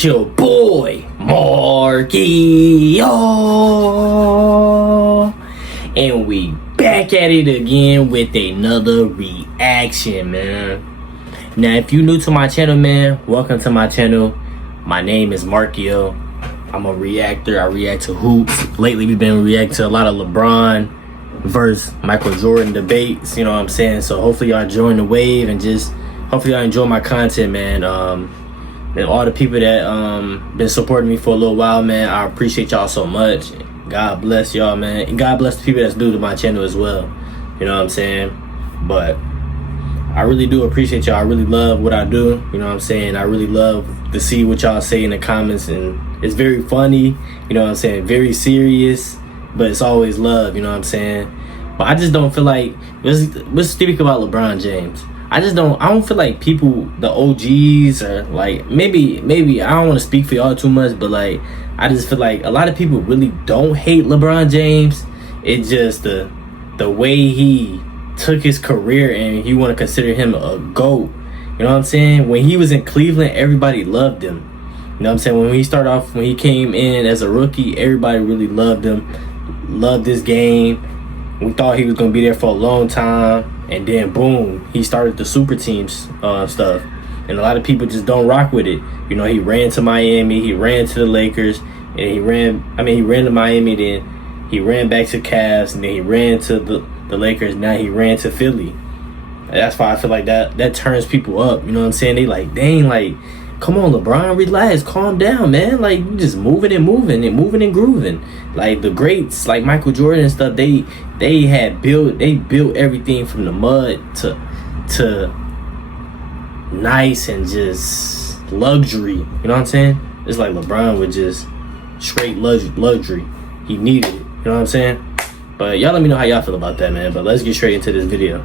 It's your boy, Marky, and we back at it again with another reaction, man. Now, if you're new to my channel, man, welcome to my channel. My name is Markio. I'm a reactor. I react to hoops. Lately, we've been reacting to a lot of LeBron versus Michael Jordan debates, you know what I'm saying? So hopefully y'all join the wave and just hopefully y'all enjoy my content, man. And all the people that been supporting me for a little while, man, I appreciate y'all so much. God bless y'all, man. And God bless the people that's new to my channel as well. You know what I'm saying? But I really do appreciate y'all. I really love what I do. You know what I'm saying? I really love to see what y'all say in the comments, and it's very funny, you know what I'm saying? Very serious, but it's always love, you know what I'm saying? But I just don't feel like, let's speak about LeBron James. I don't feel like people, the OGs, or like, maybe I don't want to speak for y'all too much, but like, I just feel like a lot of people really don't hate LeBron James. It's just the way he took his career, and you want to consider him a GOAT. You know what I'm saying? When he was in Cleveland, everybody loved him. You know what I'm saying? When he started off, when he came in as a rookie, everybody really loved him, loved his game. We thought he was going to be there for a long time. And then, boom, he started the super teams stuff. And a lot of people just don't rock with it. You know, he ran to Miami, he ran to the Lakers, and he ran to Miami, then he ran back to Cavs, and then he ran to the Lakers, now he ran to Philly. That's why I feel like that turns people up. You know what I'm saying? They like, dang, like, come on, LeBron, relax, calm down, man. Like, you just moving and grooving. Like the greats, like Michael Jordan and stuff, they built everything from the mud to nice and just luxury. You know what I'm saying? It's like LeBron with just straight luxury. He needed it. You know what I'm saying? But y'all let me know how y'all feel about that, man. But let's get straight into this video.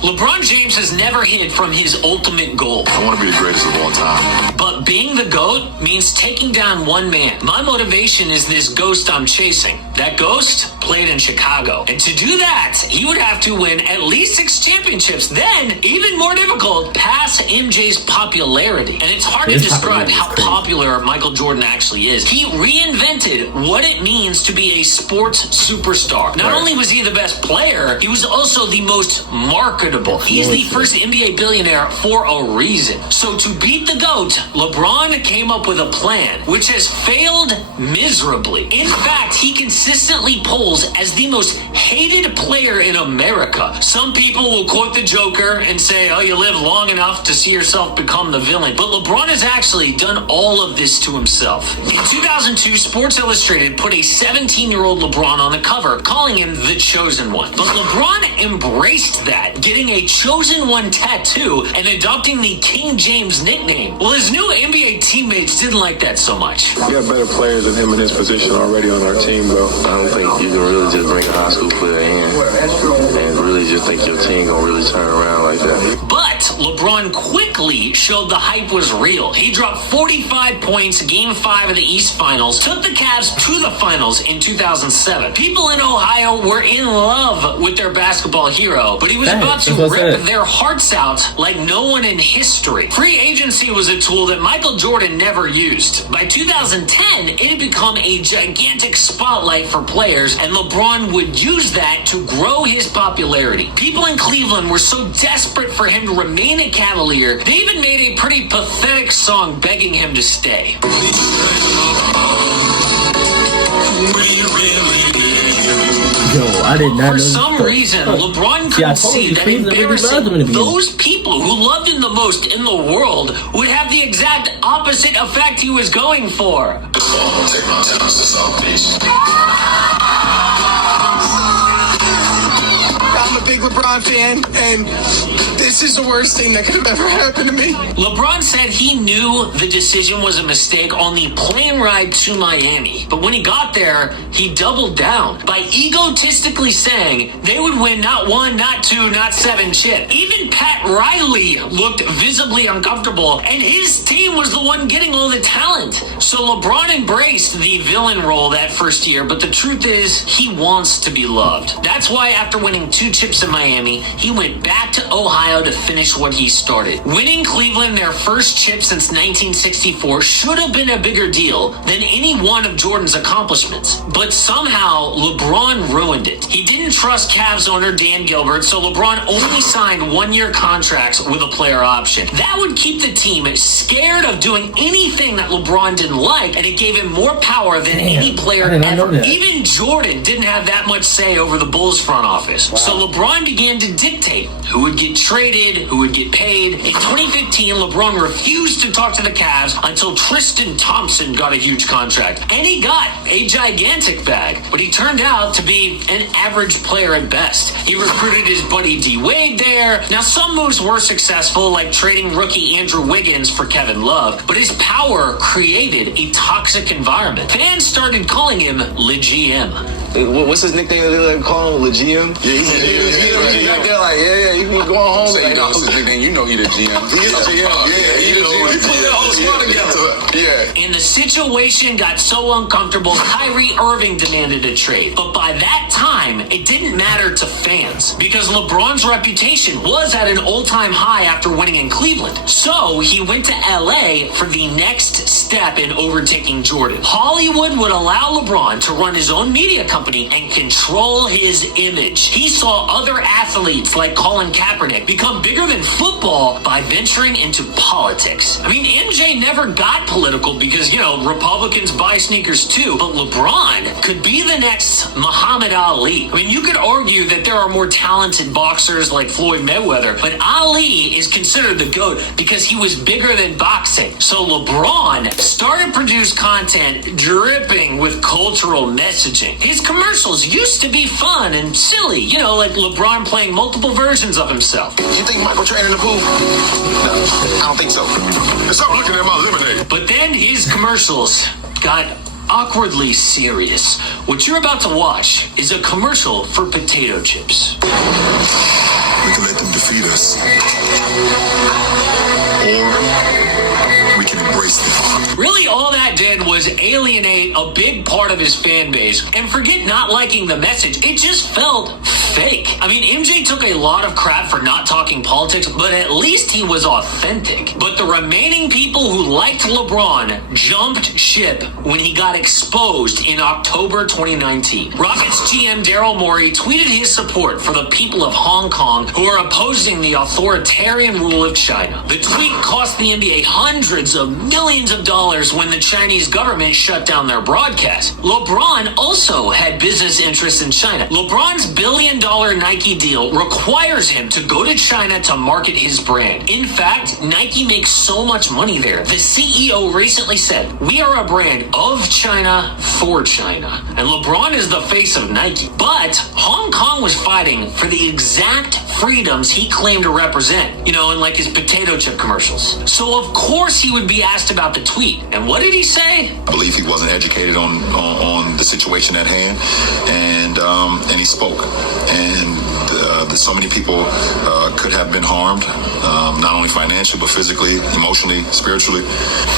LeBron James has never hid from his ultimate goal. I want to be the greatest of all time. But being the GOAT means taking down one man. My motivation is this ghost I'm chasing. That ghost played in Chicago. And to do that, he would have to win at least 6 championships. Then, even more difficult, pass MJ's popularity. And it's hard to describe how popular Michael Jordan actually is. He reinvented what it means to be a sports superstar. Not only was he the best player, he was also the most marketable. He's the first NBA billionaire for a reason. So to beat the GOAT, LeBron came up with a plan, which has failed miserably. In fact, he consistently polls as the most hated player in America. Some people will quote the Joker and say, oh, you live long enough to see yourself become the villain. But LeBron has actually done all of this to himself. In 2002, Sports Illustrated put a 17-year-old LeBron on the cover, calling him the Chosen One. But LeBron embraced that, getting a Chosen One tattoo and adopting the King James nickname. Well, his new NBA teammates didn't like that so much. We got better players than him in this position already on our team, though. I don't think you can really just bring a high school player in and really just think your team gonna really turn around like that. But LeBron quickly showed the hype was real. He dropped 45 points Game 5 of the East Finals, took the Cavs to the finals in 2007. People in Ohio were in love with their basketball hero, but he was about to rip their hearts out like no one in history. Free agency was a tool that Michael Jordan never used. By 2010, it had become a gigantic spotlight for players, and LeBron would use that to grow his popularity. People in Cleveland were so desperate for him to remain a Cavalier, they even made a pretty pathetic song begging him to stay. Yo, I did not know. For some reason, LeBron couldn't see that embarrassing those people who loved him the most in the world would have the exact opposite effect he was going for. Take my talents to South Beach. I'm a big LeBron fan, and this is the worst thing that could have ever happened to me. LeBron said he knew the decision was a mistake on the plane ride to Miami. But when he got there, he doubled down by egotistically saying they would win not 1, not 2, not 7 chips. Even Pat Riley looked visibly uncomfortable, and his team was the one getting all the talent. So LeBron embraced the villain role that first year, but the truth is, he wants to be loved. That's why after winning 2 chips in Miami, he went back to Ohio to finish what he started. Winning Cleveland their first chip since 1964 should have been a bigger deal than any one of Jordan's accomplishments. But somehow, LeBron ruined it. He didn't trust Cavs owner Dan Gilbert, so LeBron only signed one-year contracts with a player option. That would keep the team scared of doing anything that LeBron didn't like, and it gave him more power than any player ever. Even Jordan didn't have that much say over the Bulls front office. Wow. So LeBron began to dictate who would get traded, who would get paid. In 2015, LeBron refused to talk to the Cavs until Tristan Thompson got a huge contract. And he got a gigantic bag, but he turned out to be an average player at best. He recruited his buddy D Wade there. Now, some moves were successful, like trading rookie Andrew Wiggins for Kevin Love, but his power created a toxic environment. Fans started calling him Le GM. What's his nickname that they like call him? Le GM? Yeah, he's a GM. He's right there like, yeah, you can go home. Say, you know, what's his nickname? You know he the GM. He is the GM. Yeah, he the GM. He put that whole squad together. Yeah. And the situation got so uncomfortable, Kyrie Irving demanded a trade. But by that time, it didn't matter to fans because LeBron's reputation was at an all-time high after winning in Cleveland. So he went to LA for the next step in overtaking Jordan. Hollywood would allow LeBron to run his own media company and control his image. He saw other athletes like Colin Kaepernick become bigger than football by venturing into politics. I mean, MJ never got political because, you know, Republicans buy sneakers too, but LeBron could be the next Muhammad Ali. I mean, you could argue that there are more talented boxers like Floyd Mayweather, but Ali is considered the GOAT because he was bigger than boxing. So LeBron started to produce content dripping with cultural messaging. His commercials used to be fun and silly, you know, like LeBron playing multiple versions of himself. You think Michael trained in the pool? No, I don't think so. Stop looking at my lemonade. But then his commercials got awkwardly serious. What you're about to watch is a commercial for potato chips. We can let them defeat us, or we can embrace them. Really, all that did was alienate a big part of his fan base. And forget not liking the message, it just felt fake. I mean, MJ took a lot of crap for not talking politics, but at least he was authentic. But the remaining people who liked LeBron jumped ship when he got exposed in October 2019. Rockets GM Daryl Morey tweeted his support for the people of Hong Kong who are opposing the authoritarian rule of China. The tweet cost the NBA hundreds of millions of dollars when the Chinese government shut down their broadcast. LeBron also had business interests in China. LeBron's billion-dollar Nike deal requires him to go to China to market his brand. In fact, Nike makes so much money there. The CEO recently said, "We are a brand of China for China." And LeBron is the face of Nike. But Hong Kong was fighting for the exact freedoms he claimed to represent, you know, in like his potato chip commercials. So of course he would be asked about the tweet. And what did he say? I believe he wasn't educated on the situation at hand, and he spoke. And so many people could have been harmed, not only financially, but physically, emotionally, spiritually.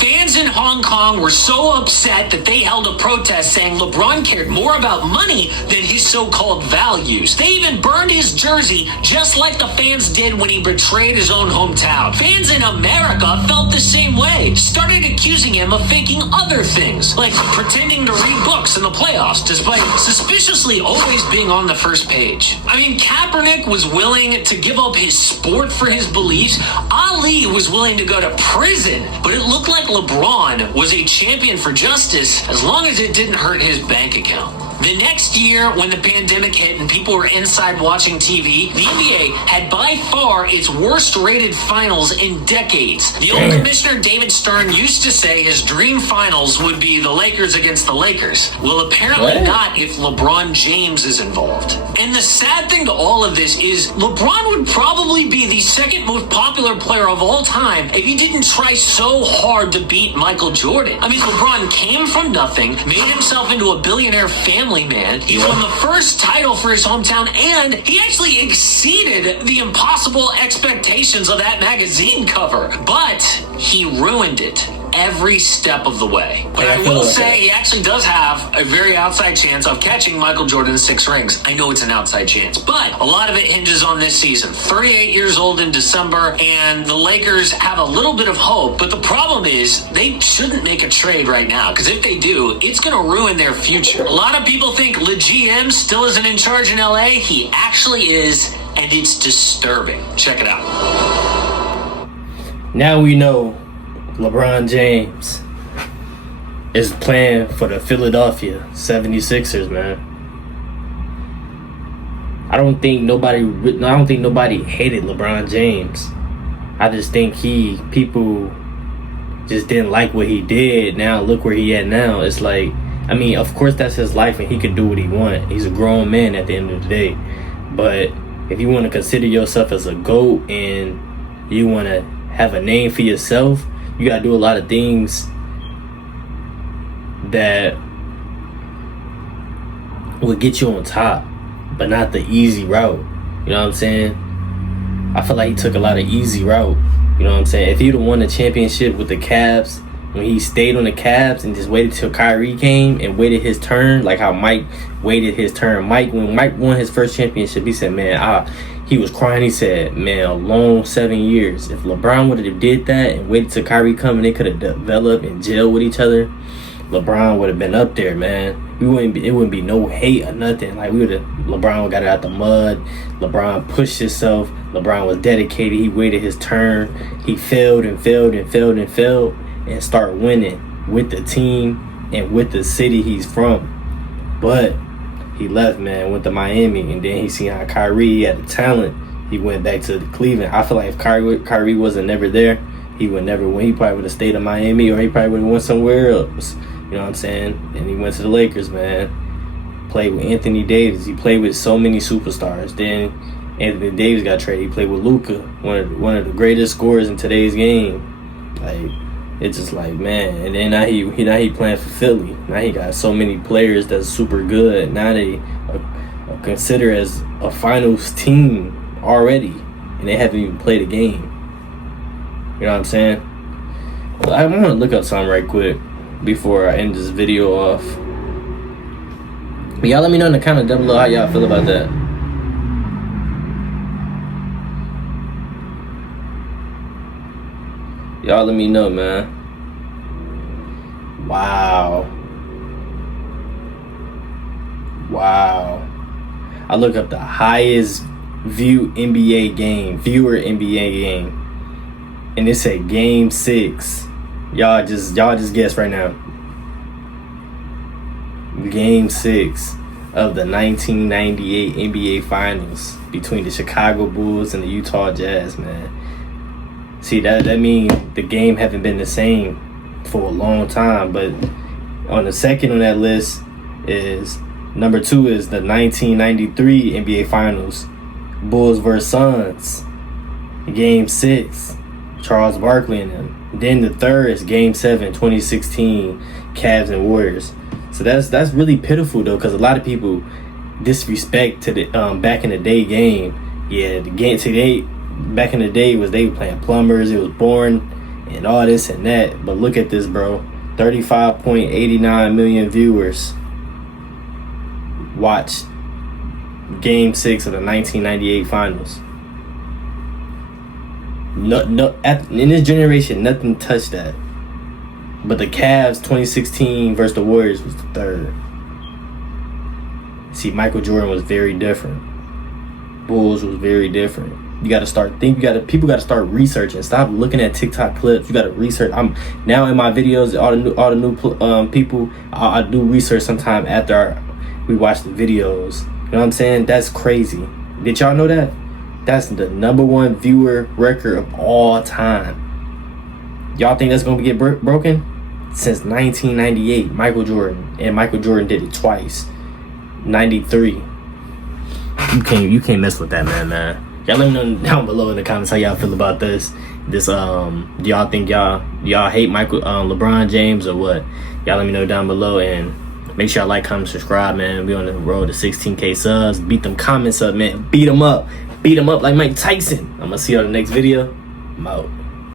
Fans in Hong Kong were so upset that they held a protest saying LeBron cared more about money than his so-called values. They even burned his jersey just like the fans did when he betrayed his own hometown. Fans in America felt the same way, started accusing him of faking other things, like pretending to read books in the playoffs, despite suspiciously always being on the first page. I mean, Kaepernick was willing to give up his sport for his beliefs. Ali was willing to go to prison, but it looked like LeBron was a champion for justice as long as it didn't hurt his bank account. The next year, when the pandemic hit and people were inside watching TV, the NBA had by far its worst-rated finals in decades. The old commissioner David Stern used to say his dream finals would be the Lakers against the Lakers. Well, apparently not if LeBron James is involved. And the sad thing to all of this is LeBron would probably be the second most popular player of all time if he didn't try so hard to beat Michael Jordan. I mean, LeBron came from nothing, made himself into a billionaire family man. He won the first title for his hometown, and he actually exceeded the impossible expectations of that magazine cover. But he ruined it. every step of the way. But Yeah, I I feel will like say that. he actually does have a very outside chance of catching Michael Jordan's 6 rings. I know it's an outside chance, but a lot of it hinges on this season. 38 years old in December, and the Lakers have a little bit of hope, but the problem is they shouldn't make a trade right now, because if they do, it's going to ruin their future. A lot of people think the GM still isn't in charge in LA. He actually is, and it's disturbing. Check it out. Now we know LeBron James is playing for the Philadelphia 76ers, man. I don't think nobody hated LeBron James. I just think people just didn't like what he did. Now look where he at now. It's like, I mean, of course that's his life and he can do what he want. He's a grown man at the end of the day. But if you want to consider yourself as a GOAT and you want to have a name for yourself, you got to do a lot of things that will get you on top, but not the easy route. You know what I'm saying? I feel like he took a lot of easy route. You know what I'm saying? If he'd have won the championship with the Cavs, when he stayed on the Cavs and just waited till Kyrie came and waited his turn, like how Mike waited his turn. When Mike won his first championship, he said, man, he was crying. He said, man, a long 7 years. If LeBron would have did that and waited till Kyrie come and they could have developed and gelled with each other, LeBron would have been up there, man. It wouldn't be no hate or nothing. Like LeBron got it out the mud. LeBron pushed himself. LeBron was dedicated. He waited his turn. He failed and failed and failed and failed and start winning with the team and with the city he's from. But he left, man, went to Miami, and then he seen how Kyrie had the talent. He went back to Cleveland. I feel like if Kyrie wasn't never there, he would never win. He probably would have stayed in Miami, or he probably would have went somewhere else. You know what I'm saying? And he went to the Lakers, man. Played with Anthony Davis. He played with so many superstars. Then Anthony Davis got traded. He played with Luka, one of the greatest scorers in today's game. Like, it's just like, man. And then now he playing for Philly. Now he got so many players that's super good. Now they are considered as a finals team already, and they haven't even played a game. You know what I'm saying? Well, I want to look up something right quick before I end this video off. But y'all let me know in the comment down below how y'all feel about that. Y'all let me know, man. Wow. I look up the highest viewer NBA game, and it said Game 6. Y'all just guess right now. Game 6 of the 1998 NBA Finals between the Chicago Bulls and the Utah Jazz, man. See, that means the game haven't been the same for a long time. But on the second on that list is number 2 is the 1993 NBA Finals, Bulls vs. Suns, Game 6, Charles Barkley and them. Then the third is Game 7, 2016, Cavs and Warriors. So that's really pitiful though, because a lot of people disrespect to the back in the day game. Yeah, the game today back in the day was they were playing plumbers. It was boring and all this and that. But look at this, bro. 35.89 million viewers watched Game 6 of the 1998 Finals. In this generation, nothing touched that. But the Cavs 2016 versus the Warriors was the third. See, Michael Jordan was very different. Bulls was very different. You got to start people got to start researching. Stop looking at TikTok clips. You got to research. I'm now in my videos, all the new people. I do research sometime after we watch the videos. You know what I'm saying? That's crazy. Did y'all know that? That's the #1 viewer record of all time. Y'all think that's gonna get broken? Since 1998, Michael Jordan did it twice. 93. You can't mess with that, man. Y'all let me know down below in the comments how y'all feel about this. Do y'all think y'all hate LeBron James or what? Y'all let me know down below, and make sure y'all like, comment, subscribe, man. We on the road to 16K subs. Beat them comments up, man. Beat them up like Mike Tyson. I'm gonna see y'all in the next video. I'm out.